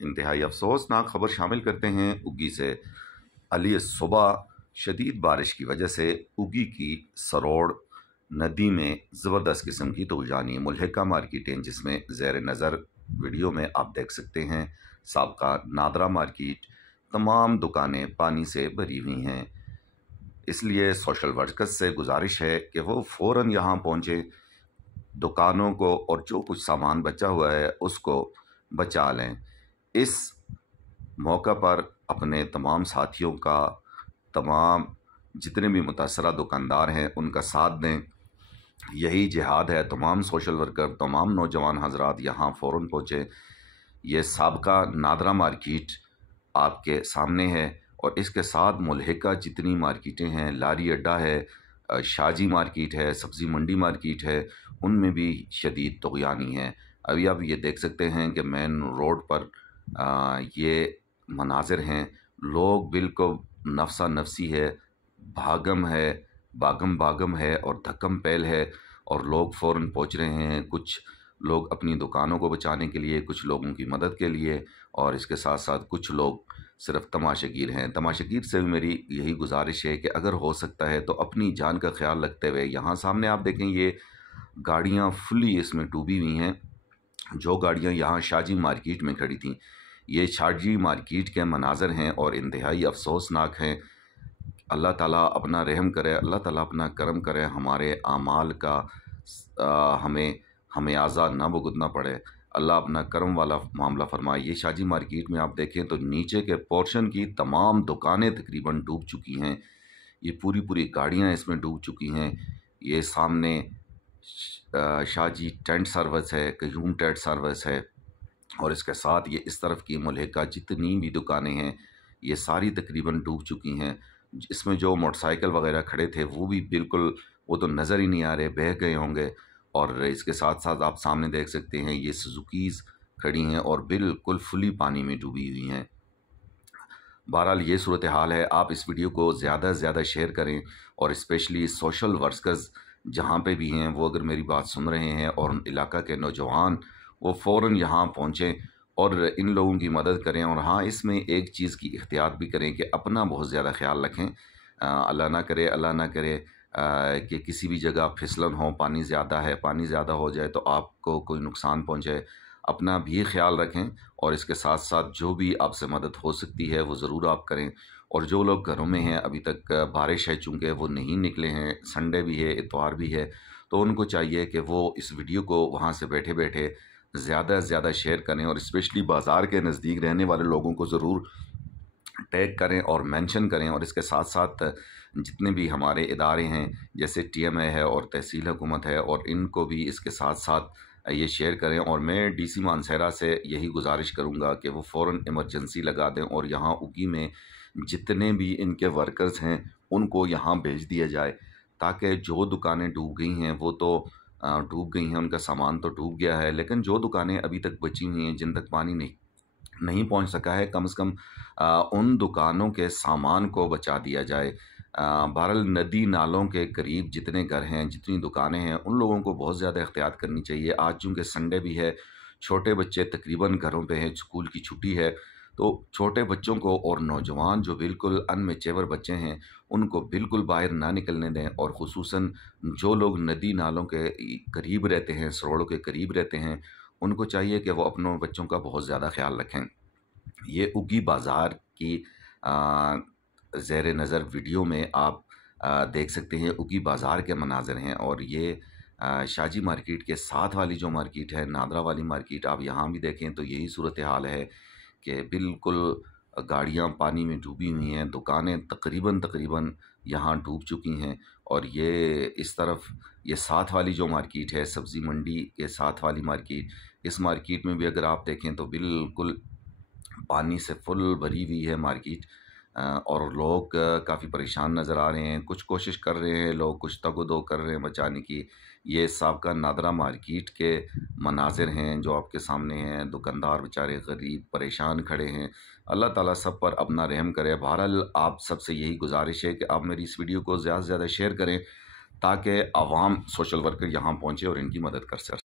इंतहाई अफसोसनाक खबर शामिल करते हैं उगी से। अली सुबह शदीद बारिश की वजह से उगी की सरोड़ नदी में ज़बरदस्त किस्म की तूफ़ानी मुल्हिका मार्केटें, जिसमें ज़ेर नज़र वीडियो में आप देख सकते हैं साबका नादरा मार्केट, तमाम दुकानें पानी से भरी हुई हैं। इसलिए सोशल वर्कर्स से गुजारिश है कि वो फ़ौरन यहाँ पहुँचे, दुकानों को और जो कुछ सामान बचा हुआ है उसको बचा लें। इस मौका पर अपने तमाम साथियों का, तमाम जितने भी मुतासरा दुकानदार हैं उनका साथ दें। यही जिहाद है। तमाम सोशल वर्कर, तमाम नौजवान हजरात यहाँ फ़ौरन पहुँचे। ये साबका नादरा मार्केट आपके सामने है और इसके साथ मुल्हिका जितनी मार्केटें हैं, लारी अड्डा है, शाजी मार्केट है, सब्ज़ी मंडी मार्केट है, उनमें भी शदीद तुग़यानी है। अभी आप ये देख सकते हैं कि मेन रोड पर ये मनाज़िर हैं। लोग बिल्कुल नफसा नफसी है, भागम है, बागम बागम है और धक्कम पहल है और लोग फ़ौरन पहुँच रहे हैं। कुछ लोग अपनी दुकानों को बचाने के लिए, कुछ लोगों की मदद के लिए, और इसके साथ साथ कुछ लोग सिर्फ तमाशागीर हैं। तमाशागीर से भी मेरी यही गुजारिश है कि अगर हो सकता है तो अपनी जान का ख्याल रखते हुए, यहाँ सामने आप देखें ये गाड़ियाँ फुली इसमें डूबी हुई हैं। जो गाड़ियाँ यहाँ शाजी मार्केट में खड़ी थीं, ये शाजी मार्केट के मनाज़र हैं और इंतहाई अफसोसनाक हैं। अल्लाह ताला अपना रहम करे, अल्लाह ताला अपना करम करे, हमारे आमाल का हमें आज़ा ना भुगतना पड़े। अल्लाह अपना करम वाला मामला फरमाए। ये शाजी मार्केट में आप देखें तो नीचे के पोर्शन की तमाम दुकानें तकरीबन डूब चुकी हैं। ये पूरी गाड़ियाँ इसमें डूब चुकी हैं। ये सामने शाजी टेंट सर्विस है, क्यूम टेंट सर्विस है, और इसके साथ ये इस तरफ की मुल्हिका जितनी भी दुकानें हैं ये सारी तकरीबन डूब चुकी हैं। इसमें जो मोटरसाइकिल वगैरह खड़े थे वो भी बिल्कुल, वो तो नज़र ही नहीं आ रहे, बह गए होंगे। और इसके साथ साथ आप सामने देख सकते हैं ये सुजुकीज़ खड़ी हैं और बिल्कुल फुली पानी में डूबी हुई हैं। बहरहाल ये सूरत हाल है। आप इस वीडियो को ज़्यादा से ज़्यादा शेयर करें और स्पेशली सोशल वर्कर्स जहाँ पे भी हैं वो अगर मेरी बात सुन रहे हैं और इलाका के नौजवान, वो फ़ौरन यहाँ पहुँचें और इन लोगों की मदद करें। और हाँ, इसमें एक चीज़ की एहतियात भी करें कि अपना बहुत ज़्यादा ख्याल रखें। अल्लाह ना करे कि किसी भी जगह फिसलन हो, पानी ज़्यादा है, पानी ज़्यादा हो जाए तो आपको कोई नुकसान पहुँचे। अपना भी ख्याल रखें और इसके साथ साथ जो भी आपसे मदद हो सकती है वो ज़रूर आप करें। और जो लोग घरों में हैं, अभी तक बारिश है, चूँकि वो नहीं निकले हैं, संडे भी है, इतवार भी है, तो उनको चाहिए कि वो इस वीडियो को वहाँ से बैठे बैठे ज़्यादा से ज़्यादा शेयर करें और स्पेशली बाज़ार के नज़दीक रहने वाले लोगों को ज़रूर टैग करें और मेंशन करें। और इसके साथ साथ जितने भी हमारे इदारे हैं जैसे TMA है और तहसील हुकूमत है, और इनको भी इसके साथ साथ ये शेयर करें। और मैं DC मानसहरा से यही गुजारिश करूँगा कि वो फ़ौरन इमरजेंसी लगा दें और यहाँ उगी में जितने भी इनके वर्कर्स हैं उनको यहाँ भेज दिया जाए, ताकि जो दुकानें डूब गई हैं वो तो डूब गई हैं, उनका सामान तो डूब गया है, लेकिन जो दुकानें अभी तक बची हुई हैं, जिन तक पानी नहीं पहुंच सका है, कम से कम उन दुकानों के सामान को बचा दिया जाए। बहरहाल नदी नालों के करीब जितने घर हैं, जितनी दुकानें हैं, उन लोगों को बहुत ज़्यादा एहतियात करनी चाहिए। आज चूँकि संडे भी है, छोटे बच्चे तकरीबन घरों पे हैं, स्कूल की छुट्टी है, तो छोटे बच्चों को और नौजवान जो बिल्कुल अनमेच्योर बच्चे हैं उनको बिल्कुल बाहर ना निकलने दें। और ख़ुसूसन जो लोग नदी नालों के करीब रहते हैं, सरोड़ों के करीब रहते हैं, उनको चाहिए कि वो अपनों बच्चों का बहुत ज़्यादा ख्याल रखें। ये उगी बाज़ार की ज़ेर नज़र वीडियो में आप देख सकते हैं उगी बाज़ार के मनाज़र हैं। और ये शाजी मार्केट के साथ वाली जो मार्केट है, नादरा वाली मार्केट, आप यहाँ भी देखें तो यही सूरत हाल है कि बिल्कुल गाड़ियाँ पानी में डूबी हुई हैं, दुकानें तकरीबन यहाँ डूब चुकी हैं। और ये इस तरफ ये साथ वाली जो मार्केट है, सब्ज़ी मंडी के साथ वाली मार्केट, इस मार्केट में भी अगर आप देखें तो बिल्कुल पानी से फुल भरी हुई है मार्केट। और लोग काफ़ी परेशान नज़र आ रहे हैं। कुछ कोशिश कर रहे हैं लोग, कुछ तगो-दो कर रहे हैं बचाने की। ये साबका नादरा मार्केट के मनाज़िर हैं जो आपके सामने हैं। दुकानदार बेचारे गरीब परेशान खड़े हैं। अल्लाह ताला सब पर अपना रहम करे। बहरहाल आप सबसे यही गुजारिश है कि आप मेरी इस वीडियो को ज़्यादा से ज़्यादा शेयर करें, ताकि आवाम सोशल वर्कर यहाँ पहुँचे और इनकी मदद कर सकें।